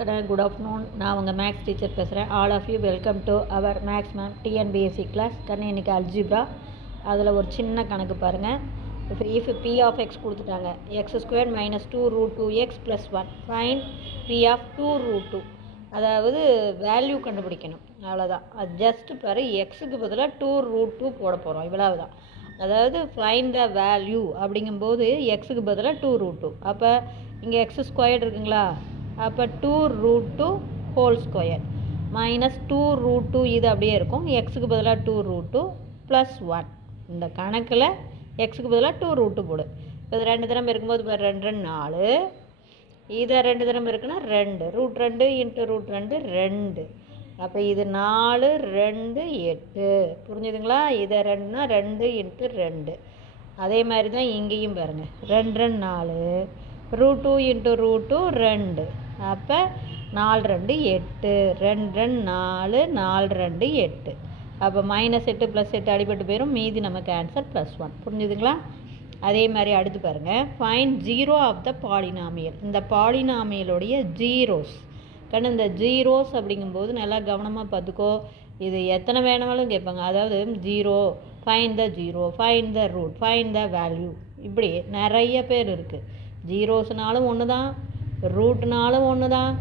Good afternoon. நான் உங்கள் maths teacher பேசுகிறேன். All of you welcome to our maths ma'am TNPSC class. இன்றைக்கி algebra அதில் ஒரு சின்ன கணக்கு பாருங்கள். இஃப் பி ஆஃப் எக்ஸ் கொடுத்துட்டாங்க, X square minus 2√2x + 1 fine P of 2√2. அதாவது வேல்யூ கண்டுபிடிக்கணும், அவ்வளோதான். அது ஜஸ்ட்டு பாரு, எக்ஸுக்கு பதிலாக 2√2 போட போகிறோம், இவ்வளவு தான். அதாவது ஃபைன் த வேல்யூ அப்படிங்கும்போது எக்ஸுக்கு பதிலாக 2√2. அப்போ இங்கே எக்ஸ் ஸ்கொயர் இருக்குங்களா, அப்போ 2√2 ஹோல் ஸ்கொயர் மைனஸ் 2√2 இது அப்படியே இருக்கும். எக்ஸுக்கு பதிலாக 2√2 + 1. இந்த கணக்கில் எக்ஸுக்கு பதிலாக 2√2 போடு. இப்போ இது 2 தரம் இருக்கும்போது இப்போ 2 2 4, இதை 2 தரம் இருக்குன்னா 2 √2 × √2 2. அப்போ இது 4 2 8. புரிஞ்சுதுங்களா? இதை 2னா 2 × 2. அதே மாதிரி தான் இங்கேயும் பாருங்கள், 2 2 4 √2 × √2 2. அப்போ 4 2 8, 2 2 4 4 2 8. அப்போ -8 + 8 அடிபட்டு போயிடும், மீதி நமக்கு ஆன்சர் +1. புரிஞ்சுதுங்களா? அதே மாதிரி அடுத்து பாருங்கள், ஃபைண்ட் 0 ஆஃப் த பாலினாமியல். இந்த பாலினாமியலுடைய ஜீரோஸ் இந்த ஜீரோஸ் அப்படிங்கும்போது நல்லா கவனமாக பார்த்துக்கோ. இது எத்தனை வேணுமாலும் கேட்பாங்க. அதாவது 0, find the 0, find the root, find the value, இப்படி நிறைய பேர் இருக்குது. ஜீரோஸ்னாலும் ஒன்று தான், ரூட்னாலும் ஒன்று தான்,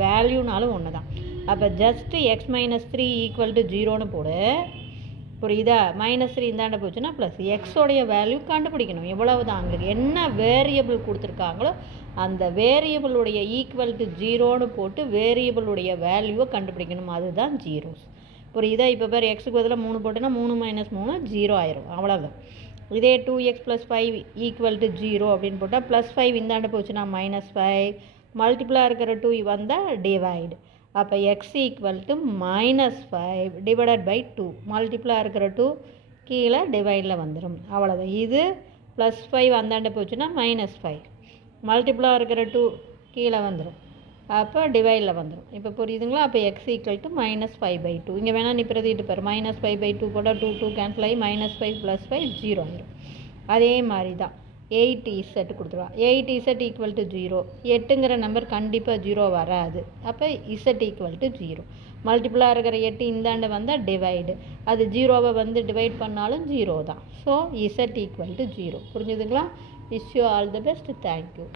வேல்யூனாலும் ஒன்று தான். அப்போ ஜஸ்ட்டு x - 3 = 0ன்னு போடு. புரியுதா? -3 இந்தாண்ட போச்சுன்னா ப்ளஸ் எக்ஸோடைய வேல்யூ கண்டுபிடிக்கணும், எவ்வளவு தான். அவங்களுக்கு என்ன வேரியபிள் கொடுத்துருக்காங்களோ அந்த வேரியபிளுடைய = 0ன்னு போட்டு வேரியபிளுடைய வேல்யூவை கண்டுபிடிக்கணும். அதுதான் ஜீரோஸ். புரியுதா? இப்போ பேர் எக்ஸுக்கு பதிலாக 3 போட்டோன்னா 3 - 3 0 ஆயிரும், அவ்வளோதான். இதே 2x + 5 = 0 அப்படின்னு போட்டால் +5 இந்தாண்ட போச்சுன்னா -5, மல்டிப்ளாக இருக்கிற 2 வந்தால் டிவைடு. அப்போ x = -5 / 2. மல்டிப்ளாக இருக்கிற 2 கீழே டிவைடில் வந்துடும், அவ்வளோதான். இது +5 அந்தாண்ட போச்சுன்னா -5, மல்டிப்ளாக இருக்கிற 2 கீழே வந்துடும், அப்போ டிவைடில் வந்துடும். இப்போ புரியுதுங்களா? அப்போ x = -5/2. இங்கே வேணால் நீ பிரதிட்டு பாரு, -5/2 போட்டால் 2 2 கேன்சல் ஆகி -5 + 5 0 ஆகிடும். அதே மாதிரி தான் 8z கொடுத்துருவா. 8z = 0. 8ங்கிற நம்பர் கண்டிப்பாக 0 வராது. அப்போ z = 0. மல்டிப்ளாக இருக்கிற 8 இந்தாண்ட வந்தால் டிவைடு. அது 0வை வந்து டிவைட் பண்ணாலும் 0 தான். So z = 0. புரிஞ்சுதுங்களா? Wish you all the best. Thank you.